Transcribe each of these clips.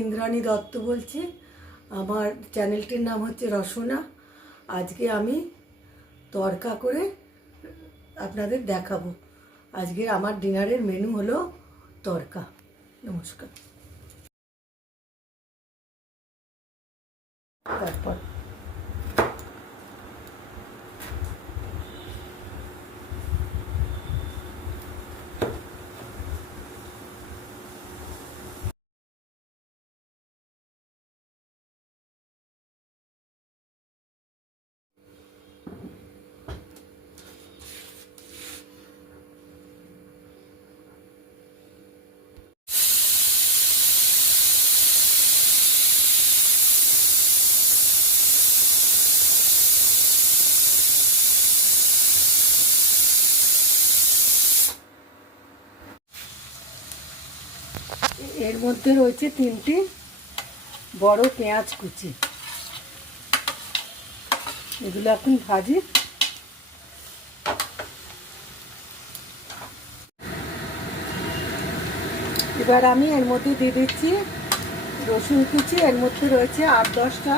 ইন্দ্রাণী দত্ত বলছি। আমার চ্যানেলটির নাম হচ্ছে রসনা। আজকে আমি তড়কা করে আপনাদের দেখাবো। আজকে আমার ডিনারের মেনু হলো তড়কা। নমস্কার। তারপর এর মধ্যে রয়েছে 3টি বড় পেঁয়াজ কুচি। এগুলো এখন ভাজি। এবার আমি এর মধ্যে দিয়ে দিচ্ছি রসুন কুচি। এর মধ্যে রয়েছে 8-10টা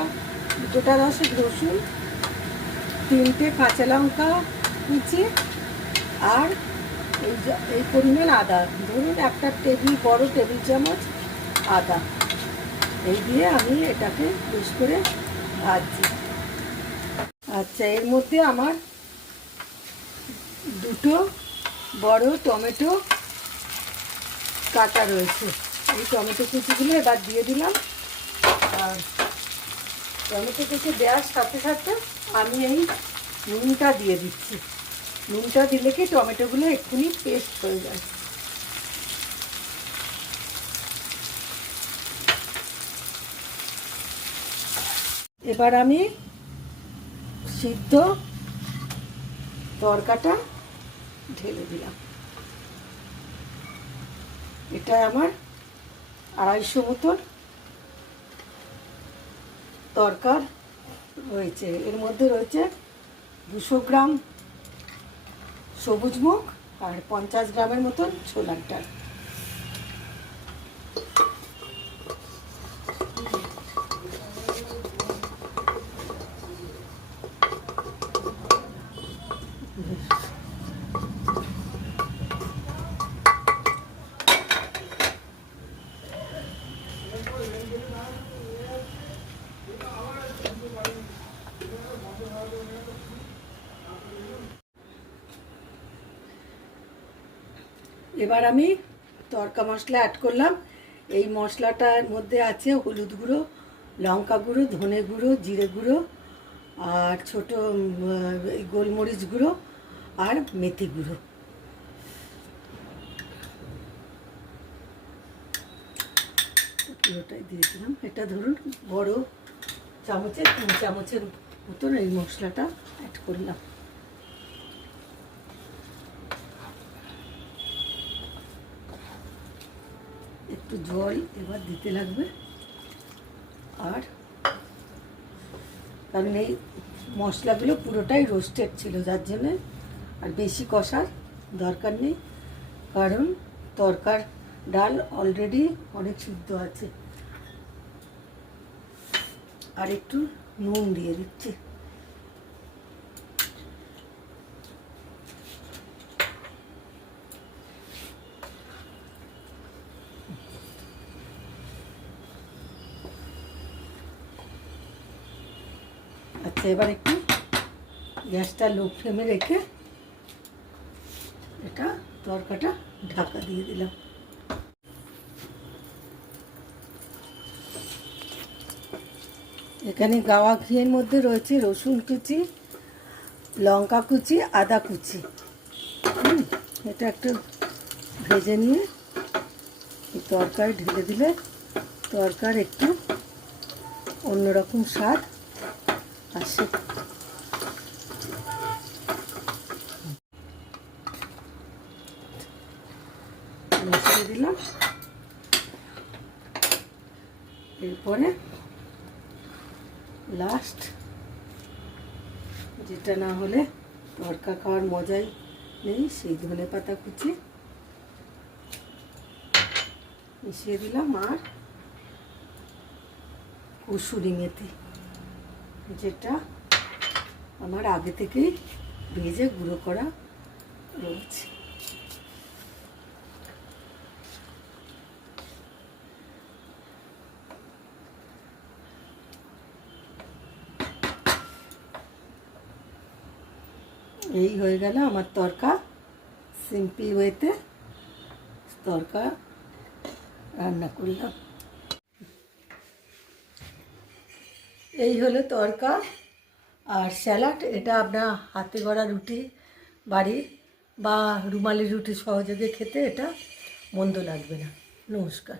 গোটা দশেক রসুন, 3টে কাঁচা লঙ্কা কুচি, আর এই পরিমাণ আদা, ধরুন একটা বড় টেবিল চামচ আদা। এই দিয়ে আমি এটাকে বেশ করে ভাজছি। আচ্ছা, এর মধ্যে আমার 2টো বড় টমেটো কাটা রয়েছে। এই টমেটো কুচিগুলো এবার দিয়ে দিলাম। আর টমেটো কুচি দেওয়ার সাথে সাথে আমি এই নুনটা দিয়ে দিচ্ছি। নুনটা দিলে কি টমেটোগুলো এক্ষুনি পেস্ট হয়ে যায়। এবার আমি সিদ্ধ তড়কাটা ঢেলে দিলাম। এটা আমার 250 মতন তড়কা রয়েছে। এর মধ্যে রয়েছে 200 গ্রাম সবুজ মুগ আর 50 গ্রামের মতন ছোলার ডাল। এবার আমি তড়কা মশলা অ্যাড করলাম। এই মশলাটার মধ্যে আছে হলুদ গুঁড়ো, লঙ্কা গুঁড়ো, ধনে গুঁড়ো, জিরে গুঁড়ো, আর ছোট গোলমরিচ গুঁড়ো আর মেথি গুঁড়ো। পুরোটাই দিয়ে দিলাম। এটা ধরুন বড় চামচের 3 চামচের মতন এই মশলাটা অ্যাড করলাম। একটু জল এবার দিতে লাগবে। আর কারণ এই মশলাগুলো পুরোটাই রোস্টেড ছিল, যার জন্যে আর বেশি কষার দরকার নেই, কারণ তড়কার ডাল অলরেডি অনেক সিদ্ধ আছে। আর একটু নুন দিয়ে দিচ্ছি। আচ্ছা, এবার একটু গ্যাসটা লো ফ্লেমে রেখে এটা তড়কাটা ঢাকা দিয়ে দিলাম। এখানে গাওয়া ঘিয়ের মধ্যে রয়েছে রসুন কুচি, লঙ্কা কুচি, আদা কুচি। এটা একটু ভেজে নিয়ে এই তড়কায় ঢেলে দিলে তড়কার একটু অন্যরকম স্বাদ আসে। মিশিয়ে দিলাম। এরপরে লাস্ট, যেটা না হলে তড়কা খাওয়ার মজাই নেই, সেই ধনে পাতা কুচি মিশিয়ে দিলাম। আর কসুরি মেথি, যেটা আমার আগে থেকেই ভেজে গুঁড়ো করা রয়েছে। এই হয়ে গেল আমার তরকা। সিম্পল ওয়েতে তরকা রান্না করলাম। এই হলো তরকা আর স্যালাড। এটা আপনার হাতে গড়া রুটি বাড়ি বা রুমালি রুটি সহযোগে খেতে এটা মন্দ লাগবে না। নমস্কার।